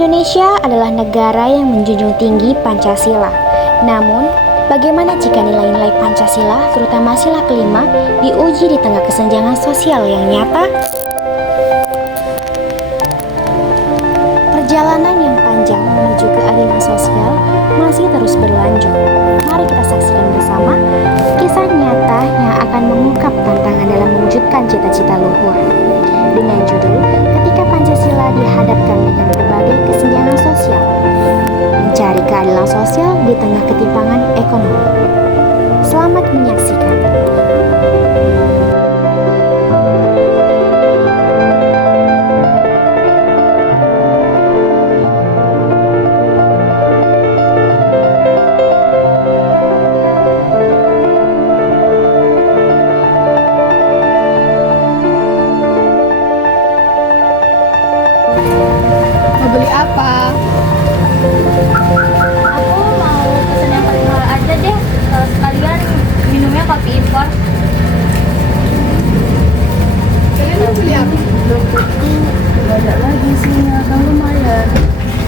Indonesia adalah negara yang menjunjung tinggi Pancasila. Namun, bagaimana jika nilai-nilai Pancasila, terutama sila kelima, diuji di tengah kesenjangan sosial yang nyata? Perjalanan yang panjang menuju keadilan sosial masih terus berlanjut. Mari kita saksikan bersama kisah nyata yang akan mengungkap tantangan dalam mewujudkan cita-cita luhur. Dengan judul, Ketika Pancasila Dihadapkan dengan Berbagai Kesenjangan Sosial, Mencari Keadilan Sosial di Tengah Ketimpangan Ekonomi. Selamat menyaksikan. Mau beli apa? Aku mau pesen yang paling mahal aja deh. Sekalian minumnya kopi impor. Kalian mau beli apa? Gak ada lagi sih, ya kan lumayan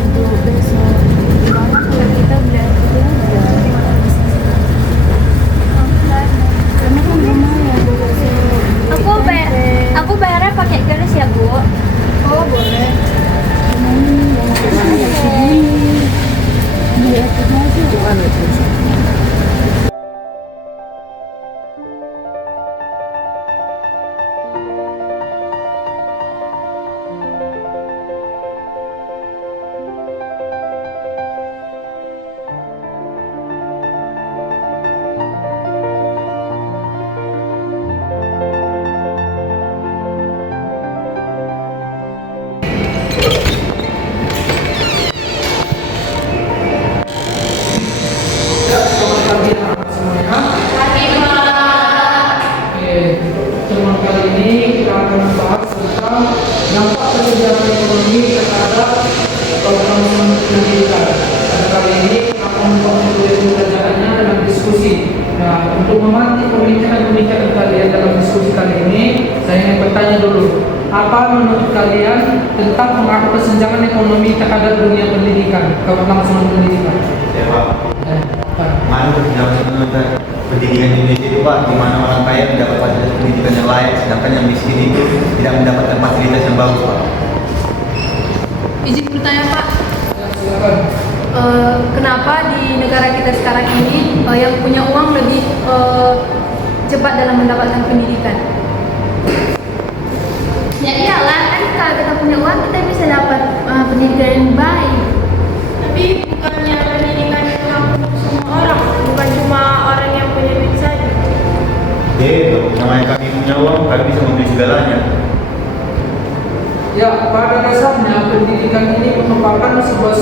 untuk besok. Gimana kalau kita belanja aja? Emang kan lumayan besok. Aku bayarnya pakai QRIS ya, Bu. Oh, boleh. Dia aja sih. Pertemuan kali ini kita akan membahas tentang dampak kesenjangan ekonomi terhadap program pendidikan. Pada kali ini akan memperoleh pembelajarannya dalam diskusi. Nah, untuk memantik pembicaraan kalian dalam diskusi kali ini, saya ingin bertanya dulu, apa menurut kalian tentang pengaruh kesenjangan ekonomi terhadap dunia pendidikan, keberlangsungan pendidikan? Ya Pak, mana kesenjangan pendidikan di Indonesia itu Pak, di mana orang kaya mendapat fasilitas pendidikan yang layak, sedangkan yang miskin itu tidak mendapatkan fasilitas yang bagus Pak. Izin bertanya, Pak. Ya, silakan. Kenapa di negara kita sekarang ini yang punya uang lebih cepat dalam mendapatkan pendidikan? Ya iyalah, kan kalau kita punya uang kita bisa dapat pendidikan yang baik. Tapi bukannya pendidikan itu hak untuk semua orang, bukan cuma orang yang punya duit saja. Itu, namanya kami punya uang, kami bisa membeli segalanya. Ya, pada dasarnya pendidikan ini merupakan sebuah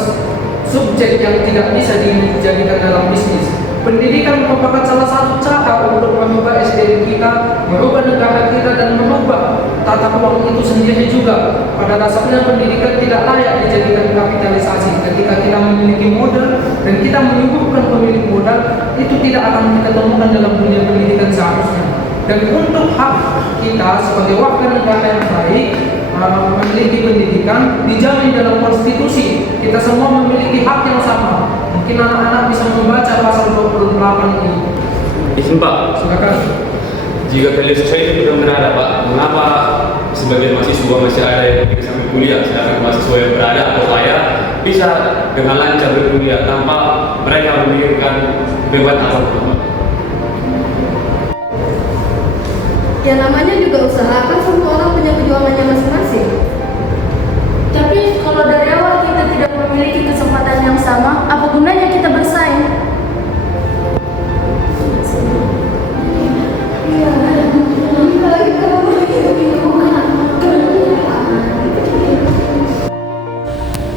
subjek yang tidak bisa dijadikan dalam bisnis. Pendidikan merupakan salah satu cara untuk mengubah SDM kita, merubah negara kita, dan merubah tata ruang itu sendiri juga. Pada dasarnya pendidikan tidak layak dijadikan kapitalisasi. Ketika kita memiliki modal dan kita menyuguhkan pemilik modal, itu tidak akan kita temukan dalam dunia pendidikan seharusnya. Dan untuk hak kita sebagai warga negara yang baik, memiliki pendidikan dijamin dalam konstitusi. Kita semua memiliki hak yang sama. Mungkin anak-anak bisa membaca pasal 28 ini. Izin Pak, Silakan. jika realisasi itu benar-benar ada Pak, mengapa sebagian mahasiswa masih ada yang tidak sampai kuliah, sedangkan mahasiswa yang berada atau kaya bisa dengan lancar berkuliah tanpa mereka memikirkan beban apapun Pak? Ya namanya juga usaha, kan semua orang punya perjuangannya masing-masing. Tapi kalau dari awal kita tidak memiliki kesempatan yang sama, apa gunanya kita bersaing?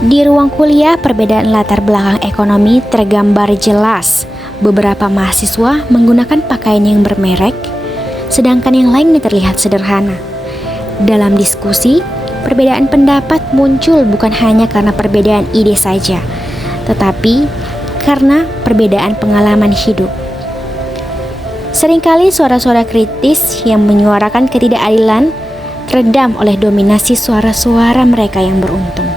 Di ruang kuliah, perbedaan latar belakang ekonomi tergambar jelas. Beberapa mahasiswa menggunakan pakaian yang bermerek, sedangkan yang lainnya terlihat sederhana. Dalam diskusi, perbedaan pendapat muncul bukan hanya karena perbedaan ide saja, tetapi karena perbedaan pengalaman hidup. Seringkali suara-suara kritis yang menyuarakan ketidakadilan teredam oleh dominasi suara-suara mereka yang beruntung.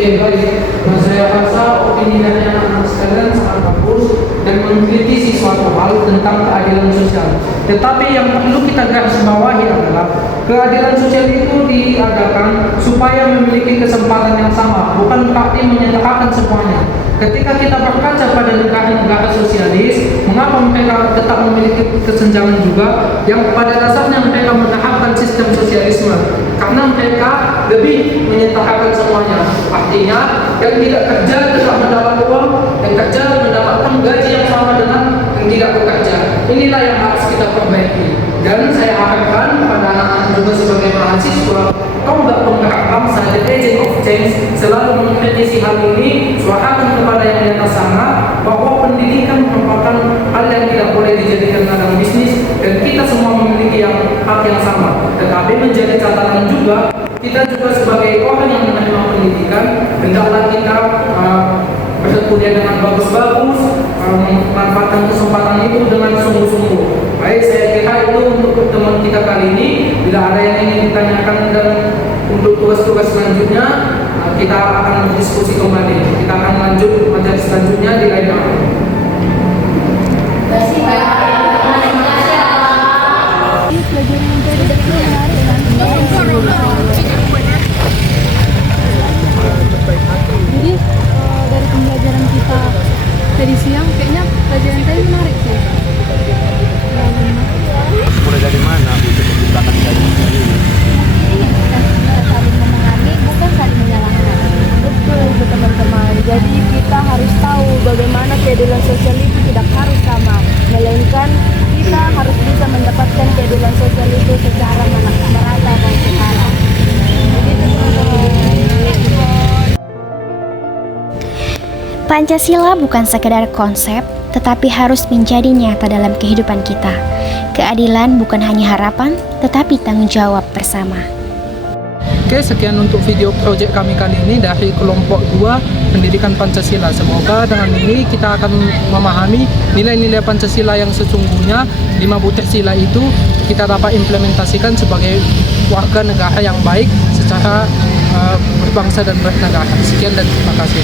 Oke, baik. Saya rasa opini dari anak-anak sekalian sangat bagus dan mengkritisi suatu hal tentang keadilan sosial. Tetapi yang perlu kita garis bawahi adalah keadilan sosial itu diadakan supaya memiliki kesempatan yang sama, bukan berarti menyetarakan semuanya. Ketika kita berkaca pada negara-negara sosialis, mengapa mereka tetap memiliki kesenjangan juga? Yang pada dasarnya mereka menerapkan sistem sosialisme karena mereka lebih menyetarakan semuanya. Artinya, yang tidak kerja tetap mendapat uang, yang kerja mendapatkan gaji yang sama dengan yang tidak bekerja. Inilah yang harus kita perbaiki. Dan saya harapkan pada anak-anak juga sebagai mahasiswa, kaum penggerak bangsa, the agent of change, selalu mengkritisi hal ini, suarakan kepada yang di atas sana bahwa pendidikan merupakan hal yang tidak boleh dijadikan ladang bisnis dan kita semua memiliki hak yang sama. Tetapi menjadi catatan juga, kita juga sebagai orang yang menerima pendidikan, hendaklah kita berkuliah dengan bagus-bagus, memanfaatkan kesempatan itu dengan sungguh-sungguh. Baik, saya kira itu untuk pertemuan kita kali ini. Bila ada yang ingin ditanyakan dan untuk tugas-tugas selanjutnya, kita akan berdiskusi kembali. Kita akan lanjut materi selanjutnya di lain waktu. Jadi dari pembelajaran kita tadi siang kayaknya pelajaran tadi menarik sih. Mulai dari mana untuk menciptakan kajian ini? Kita saling memahami, bukan saling menyalahkan. Betul teman-teman. Jadi kita harus tahu bagaimana keadilan sosial itu tidak harus sama, melainkan kita harus bisa mendapatkan keadilan sosial itu secara merata dan setara. Begitu teman-teman. Pancasila bukan sekedar konsep, tetapi harus menjadi nyata dalam kehidupan kita. Keadilan bukan hanya harapan, tetapi tanggung jawab bersama. Oke, sekian untuk video proyek kami kali ini dari kelompok 2 Pendidikan Pancasila. Semoga dengan ini kita akan memahami nilai-nilai Pancasila yang sesungguhnya. 5 butir sila itu kita dapat implementasikan sebagai warga negara yang baik secara berbangsa dan bernegara. Sekian dan terima kasih.